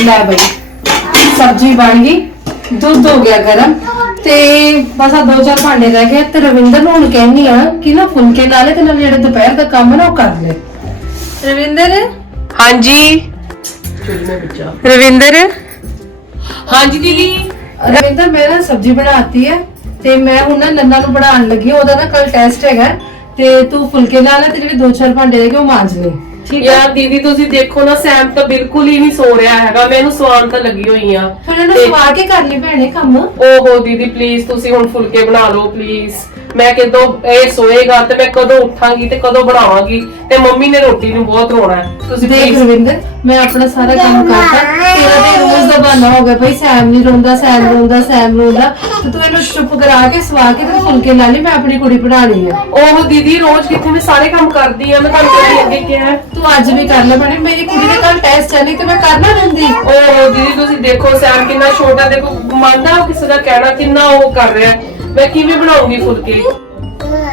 ਲੈ ਬਈ। ਸਬਜ਼ੀ ਬਣ ਗਈ ਦੁੱਧ ਹੋ ਗਿਆ ਗਰਮ ਤੇ ਬਸ ਆ ਦੋ ਚਾਰ ਭਾਂਡੇ ਰਹਿ ਗਏ। ਤੇ ਰਵਿੰਦਰ ਨੂੰ ਹੁਣ ਕਹਿੰਨੀ ਆ ਕਿ ਨਾ ਫੁਲਕੇ ਲਾ ਲੈ ਤੇ ਨਾਲ ਜਿਹੜਾ ਦੁਪਹਿਰ ਦਾ ਕੰਮ ਨਾ ਉਹ ਕਰ ਲੈ। ਰਵਿੰਦਰ? ਹਾਂਜੀ। ਰਵਿੰਦਰ? ਹਾਂਜੀ ਦੀਦੀ। ਰਵਿੰਦਰ ਮੈਂ ਨਾ ਸਬਜ਼ੀ ਬਣਾਤੀ ਹੈ ਤੇ ਮੈਂ ਹੁਣ ਨਾ ਨੰਨਾ ਨੂੰ ਪੜਾਉਣ ਲੱਗੀ ਹਾਂ। ਉਹਦਾ ਨਾ ਕੱਲ ਟੈਸਟ ਹੈਗਾ ਤੇ ਤੂੰ ਫੁਲਕੇ ਲਾ ਲੈ ਤੇ ਜਿਹੜੇ ਦੋ ਚਾਰ ਭਾਂਡੇ ਰਹਿ ਗਏ ਉਹ ਮਾਂਜ ਲੈ। ਠੀਕ ਹੈ। ਯਾਰ ਦੀਦੀ ਤੁਸੀਂ ਦੇਖੋ ਨਾ ਸੈਮ ਤਾਂ ਬਿਲਕੁਲ ਹੀ ਨਹੀਂ ਸੋ ਰਿਹਾ ਹੈਗਾ। ਮੈਂ ਇਹਨੂੰ ਸਵਾਨ ਤਾਂ ਲੱਗੀ ਹੋਈ ਆ ਫਿਰ ਇਹਨੂੰ ਤੇ- ਸਵਾ ਕੇ ਕਰ ਲਈ ਭੈਣੇ ਕੰਮ। ਓਹੋ ਦੀਦੀ ਪਲੀਜ਼ ਤੁਸੀਂ ਹੁਣ ਫੁਲਕੇ ਬਣਾ ਲਓ ਪਲੀਜ਼ ਮੈਂ ਕਿਦੋਂ ਇਹ ਸੋਏਗਾ ਤੇ ਮੈਂ ਕਦੋਂ ਉੱਠਾਂਗੀ ਤੇ ਕਦੋਂ ਬਣਾਵਾਂਗੀ ਤੇ ਮੰਮੀ ਨੇ ਰੋਟੀ ਨੂੰ ਬਹੁਤ ਰੋਣਾ ਹੈ। ਤੁਸੀਂ ਦੇਖ ਰਵਿੰਦਰ ਮੈਂ ਆਪਣਾ ਸਾਰਾ ਕੰਮ ਕਰਤਾ। ਤੇਰਾ ਤੇ ਰੋਜ਼ ਦਾ ਬਹਾਨਾ ਹੋ ਗਿਆ ਭਈ ਸੈਮ ਨਹੀਂ ਰੋਂਦਾ ਸੈਮ ਰੋਂਦਾ ਸੈਮ ਰੋਂਦਾ। ਤੇ ਤੂੰ ਇਹਨੂੰ ਚੁੱਪ ਕਰਾ ਕੇ ਸਵਾ ਕੇ ਤੇ ਫੁਲਕੇ ਲਾ ਲਈ ਮੈਂ ਆਪਣੀ ਕੁੜੀ ਪੜਾਣੀ ਆ। ਓਹ ਦੀਦੀ ਰੋਜ਼ ਕਿੱਥੇ ਮੈਂ ਸਾਰੇ ਕੰਮ ਕਰਦੀ ਆ ਮੈਂ ਤੁਹਾਨੂੰ ਅੱਗੇ ਕਿਹਾ ਹੈ। ਤੂੰ ਅੱਜ ਵੀ ਕਰ ਲੈ ਭੈਣੇ ਮੇਰੀ ਕੁੜੀ ਦੇ ਕੱਲ ਟੈਸਟ ਹੈ ਨਹੀਂ ਤੇ ਮੈਂ ਕਰਨਾ ਦਿੰਦੀ। ਓਹ ਦੀਦੀ ਤੁਸੀਂ ਦੇਖੋ ਸੈਮ ਕਿੰਨਾ ਛੋਟਾ ਦੇਖੋ ਮੰਨਦਾ ਕਿਸੇ ਦਾ ਕਹਿਣਾ ਕਿੰਨਾ ਉਹ ਕਰ ਰਿਹਾ। ਹੈ। ਮੈਂ ਕਿਵੇਂ ਬਣਾਉਂਗੀ ਫੁਲਕੇ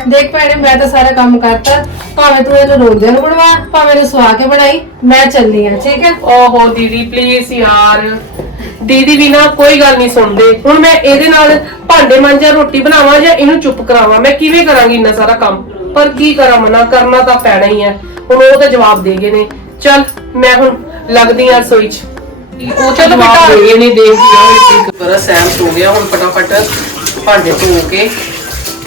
ਦੇਖ ਭੈਣੇ ਮੈਂ ਤਾਂ ਸਾਰਾ ਕੰਮ ਕਰਤਾ। ਭਾਵੇਂ ਤੂੰ ਇਹਨੂੰ ਰੋਂਦਿਆਂ ਨੂੰ ਬਣਵਾ ਭਾਵੇਂ ਇਹਨੂੰ ਸਵਾ ਕੇ ਬਣਾਈ ਮੈਂ ਚੱਲਨੀ ਆ ਠੀਕ ਹੈ? ਓਹੋ ਦੀਦੀ ਪਲੀਜ਼ ਯਾਰ। ਦੀਦੀ ਵੀ ਨਾ ਕੋਈ ਗੱਲ ਨਹੀਂ ਸੁਣਦੇ। ਹੁਣ ਮੈਂ ਇਹਦੇ ਨਾਲ ਭਾਂਡੇ ਮਾਂਜਾਂ ਰੋਟੀ ਬਣਾਵਾਂ ਜਾਂ ਇਹਨੂੰ ਚੁੱਪ ਕਰਾਵਾਂ? ਮੈਂ ਕਿਵੇਂ ਕਰਾਂਗੀ ਇੰਨਾ ਸਾਰਾ ਕੰਮ? ਪਰ ਕੀ ਕਰਾਂ ਮਨਾ ਕਰਨਾ ਤਾਂ ਪੈਣਾ ਹੀ ਹੈ। ਹੁਣ ਉਹ ਤਾਂ ਜਵਾਬ ਦੇ ਗਏ ਨੇ। ਚਲ ਮੈਂ ਹੁਣ ਲੱਗਦੀ ਆ ਰਸੋਈ 'ਚ। ਉਹ ਤਾਂ ਜਵਾਬ ਦੇ ਗਏ ਨੇ ਦੇਖਦੀ ਆ ਇੱਕ ਵਾਰ ਸੈਮ ਸੋ ਗਿਆ ਹੁਣ ਫਟਾਫਟ। ਭਾਂਡੇ ਧੋ ਕੇ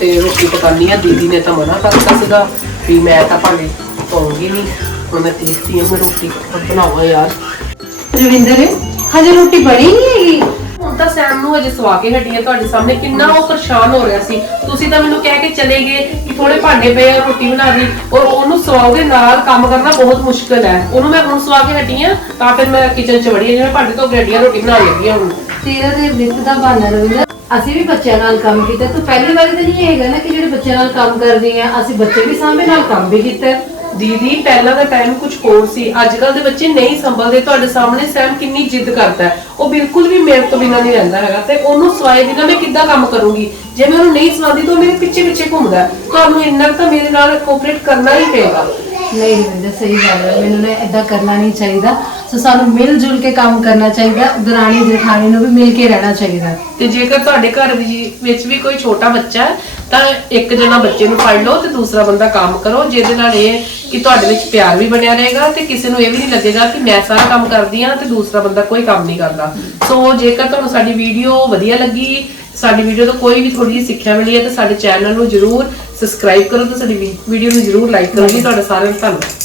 ਤੇ ਰੋਟੀ ਪਕਾਉਣੀ ਆ ਦੀਦੀ ਨੇ ਤਾਂ ਮਨਾ ਕਰਤਾ ਸੀਗਾ ਵੀ ਮੈਂ ਤਾਂ ਭਾਂਡੇ ਧੋਉਂਗੀ ਨਹੀਂ ਹੁਣ ਮੈਂ ਦੇਖਦੀ ਆ ਮੈਂ ਰੋਟੀ ਬਣਾਵਾਂ ਯਾਰ। ਰਵਿੰਦਰ ਹਜੇ ਰੋਟੀ ਬਣੀ ਨਹੀਂ ਹੈਗੀ। ਹੁਣ ਤਾਂ ਸੈਮ ਨੂੰ ਅਜੇ ਸਵਾ ਕੇ ਹਟੀ ਆ ਤੁਹਾਡੇ ਸਾਹਮਣੇ। ਕਿੰਨਾ ਉਹ ਪਰੇਸ਼ਾਨ ਹੋ ਰਿਹਾ ਸੀ। ਤੁਸੀਂ ਤਾਂ ਮੈਨੂੰ ਕਹਿ ਕੇ ਚਲੇ ਗਏ ਕਿ ਥੋੜੇ ਭਾਂਡੇ ਪਏ ਆ ਰੋਟੀ ਬਣਾ ਦੀ ਔਰ ਉਹਨੂੰ ਸਵਾਓਗੇ ਨਾਲ ਕੰਮ ਕਰਨਾ ਬਹੁਤ ਮੁਸ਼ਕਲ ਹੈ। ਉਹਨੂੰ ਮੈਂ ਹੁਣ ਸਵਾ ਕੇ ਹਟੀ ਆ ਤਾਂ ਫਿਰ ਮੈਂ ਕਿਚਨ ਚ ਵੜੀ ਆ ਜਿਵੇਂ ਭਾਂਡੇ ਤੋਂ ਗੱਡੀਆਂ ਰੋਟੀ ਬਣਾਉਣ ਲੱਗੀ ਆ ਹੁਣ। ਤੇਰਾ ਤੇ ਵਿੱਤ ਦਾ ਬਹਾਨਾ ਰਵਿੰਦਰ, ਅਸੀਂ ਵੀ ਬੱਚਿਆਂ ਨਾਲ ਕੰਮ ਕੀਤਾ। ਤੂੰ ਪਹਿਲੀ ਵਾਰੀ ਤਾਂ ਨਹੀਂ ਹੈਗਾ ਨਾ ਕਿ ਜਿਹੜੇ ਬੱਚਿਆਂ ਨਾਲ ਕੰਮ ਕਰਦੀ ਆ, ਅਸੀਂ ਬੱਚੇ ਵੀ ਸਾਹਮਣੇ ਨਾਲ ਕੰਮ ਵੀ ਕੀਤਾ। ਦੀਦੀ, ਪਹਿਲਾਂ ਦਾ ਟਾਈਮ ਕੁਝ ਹੋਰ ਸੀ। ਅੱਜ ਕੱਲ ਦੇ ਬੱਚੇ ਨਹੀਂ ਸੰਭਲਦੇ। ਤੁਹਾਡੇ ਸਾਹਮਣੇ ਸੈਮ ਕਿੰਨੀ ਜਿੱਦ ਕਰਦਾ ਹੈ। ਉਹ ਬਿਲਕੁਲ ਵੀ ਮੇਰੇ ਤੋਂ ਬਿਨਾਂ ਨਹੀਂ ਰਹਿੰਦਾ ਹੈਗਾ ਤੇ ਉਹਨੂੰ ਸਵਾਏ ਬਿਨਾਂ ਮੈਂ ਕਿੱਦਾਂ ਕੰਮ ਕਰੂੰਗੀ? ਜੇ ਮੈਂ ਉਹਨੂੰ ਨਹੀਂ ਸਵਾਉਂਦੀ ਤਾਂ ਉਹ ਮੇਰੇ ਪਿੱਛੇ ਪਿੱਛੇ ਘੁੰਮਦਾ ਹੈ। ਤੁਹਾਨੂੰ ਇੰਨਾ ਕੁ ਤਾਂ ਮੇਰੇ ਨਾਲ ਕੋਆਪਰੇਟ ਕਰਨਾ ਹੀ ਪਏਗਾ। ਨਹੀਂ ਰਵਿੰਦਰ ਸਹੀ ਗੱਲ ਹੈ। ਮੈਨੂੰ ਨਾ ਇਦਾਂ ਕਰਨਾ ਨਹੀਂ ਚਾਹੀਦਾ। ਸੋ ਸਾਨੂੰ ਮਿਲ ਜੁਲ ਕੇ ਕੰਮ ਕਰਨਾ ਚਾਹੀਦਾ। ਦਰਾਣੀ, ਜੇਠਾਣੀ ਨੂੰ ਵੀ ਮਿਲ ਕੇ ਰਹਿਣਾ ਚਾਹੀਦਾ। ਤੇ ਜੇਕਰ ਤੁਹਾਡੇ ਘਰ ਵੀ- ਵਿੱਚ ਵੀ ਕੋਈ ਛੋਟਾ ਬੱਚਾ ਹੈ, ਤਾਂ ਇੱਕ ਜਣਾ ਬੱਚੇ ਨੂੰ ਫੜ ਲਓ ਤੇ ਦੂਸਰਾ ਬੰਦਾ ਕੰਮ ਕਰੋ, ਜਿਹਦੇ ਨਾਲ ਇਹ ਕਿ ਤੁਹਾਡੇ ਵਿੱਚ ਪਿਆਰ ਵੀ ਬਣਿਆ ਰਹੇਗਾ ਤੇ ਕਿਸੇ ਨੂੰ ਇਹ ਵੀ ਨਹੀਂ ਲੱਗੇਗਾ ਕਿ ਮੈਂ ਸਾਰਾ ਕੰਮ ਕਰਦੀ ਹਾਂ ਤੇ ਦੂਸਰਾ ਬੰਦਾ ਕੋਈ ਕੰਮ ਨਹੀਂ ਕਰਦਾ। ਸੋ ਜੇਕਰ ਤੁਹਾਨੂੰ ਸਾਡੀ ਵੀਡੀਓ ਵਧੀਆ ਲੱਗੀ ਸਾਡੀ ਵੀਡੀਓ ਤੋਂ ਕੋਈ ਵੀ ਥੋੜੀ ਜਿਹੀ ਸਿੱਖਿਆ ਮਿਲੀ ਹੈ ਤਾਂ ਸਾਡੇ ਚੈਨਲ ਨੂੰ ਜਰੂਰ ਸਬਸਕ੍ਰਾਈਬ ਕਰੋ ਤੇ ਸਾਡੀ ਵੀਡੀਓ ਨੂੰ ਜਰੂਰ ਲਾਈਕ ਕਰੋ ਜੀ। ਤੁਹਾਡਾ ਸਾਰਿਆਂ ਦਾ ਧੰਨਵਾਦ।